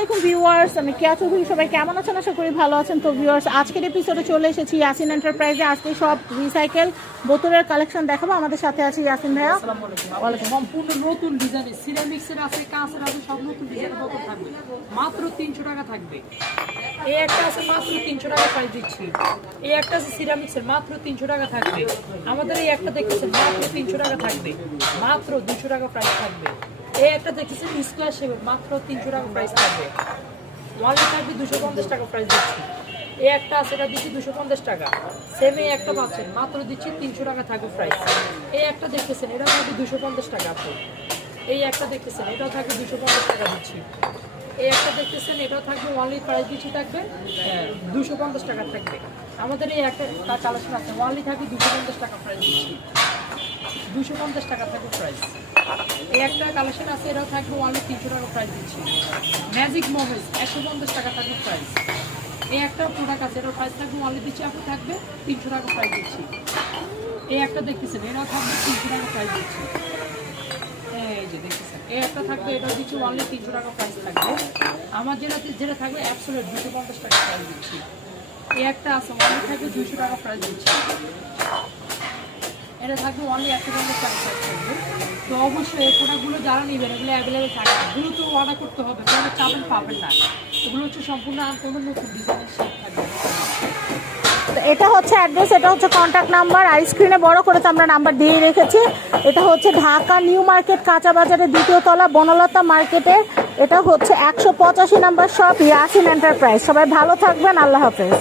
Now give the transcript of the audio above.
আলাইকুম ভিউয়ার্স, আমি কেয়া চৌধুরী। সবাই কেমন আছেন? আশা করি ভালো আছেন। তো ভিউয়ার্স, আজকের এপিসোডে চলে এসেছি ইয়াসিন এন্টারপ্রাইজে। আজকে সব রিসাইকেল বোতলের কালেকশন দেখাবো। আমাদের সাথে আছে ইয়াসিন ভাইয়া। সম্পূর্ণ নতুন ডিজাইনের সিরামিক্সের আছে, কাঁচের আছে, সব নতুন ডিজাইন বোতল থাকবে, মাত্র 300 টাকা থাকবে। এই একটা আছে মাত্র 300 টাকা প্রাইস দিচ্ছি। এই একটা আছে সিরামিক্সের, মাত্র 300 টাকা থাকবে। আমাদের এই একটা দেখতেছেন মাত্র 300 টাকা থাকবে, মাত্র 200 টাকা প্রাইস থাকবে। এই একটা দেখতেছেন স্কোয়ার শেপের, মাত্র 300 টাকা প্রাইস থাকবে। ওয়ালে থাকবে 250 টাকা প্রাইস দিচ্ছি। এই একটা আছে, এটা দিচ্ছি 250 টাকা। সেম এই একটা পাচ্ছেন, মাত্র দিচ্ছি 300 টাকা থাকবে প্রাইস। এই একটা দেখতেছেন, এটা থাকবে 250 টাকা আপনি। এই একটা দেখতেছেন, এটাও থাকবে 250 টাকা দিচ্ছি। এই একটা দেখতেছেন, এটাও থাকবে ওয়ানলি প্রাইস দিচ্ছি থাকবে 250 টাকা থাকবে। আমাদের এই একটা কালেকশন আছে, ওয়ানলি থাকবে 250 টাকা প্রাইস দিচ্ছি, 250 টাকা থাকবে প্রাইস। এই একটা কালেকশন আছে, এটাও থাকবে ওয়ানলি 300 টাকা প্রাইস দিচ্ছি। ম্যাজিক মোমেন্টস 150 টাকা থাকবে প্রাইস। এই একটা প্রোডাক্ট আছে, এটার প্রাইস থাকবে ওয়ানলি দিচ্ছি আপনি থাকবে 300 টাকা প্রাইস দিচ্ছি। এই একটা দেখতেছেন, এটাও থাকবে 300 টাকা প্রাইস দিচ্ছি। এই যে দেখতেছেন, এই একটা থাকবে, এটাও দিচ্ছি ওয়ানলি 300 টাকা প্রাইস থাকবে। আমার যেটা থাকবে অ্যাবসোলিউট 250 টাকা প্রাইস দিচ্ছি। এই একটা আছে, ওয়ানলি থাকবে 200 টাকা প্রাইস দিচ্ছি। এটা থাকবে অনলি 150 টাকা প্রাইস থাকবে। তো অবশ্যই এই প্রোডাক্টগুলো যারা নেবেন, এগুলো অ্যাভেলেবেল থাকে, এগুলো তো অর্ডার করতে হবে, কোনো চাবেন পাবেন না। এগুলো হচ্ছে সম্পূর্ণ আর কোনো নতুন ডিজাইনের শেপ থাকবে। এটা হচ্ছে অ্যাড্রেস, এটা হচ্ছে কন্ট্যাক্ট নাম্বার। আর স্ক্রিনে বড় করে তো আমরা নাম্বার দিয়ে রেখেছি। এটা হচ্ছে ঢাকা নিউ মার্কেট কাঁচা বাজারের 2য় তলা বনলতা মার্কেটে। এটা হচ্ছে 185 নাম্বার শপ ইয়াসিন এন্টারপ্রাইজ। সবাই ভালো থাকবেন, আল্লাহ হাফেজ।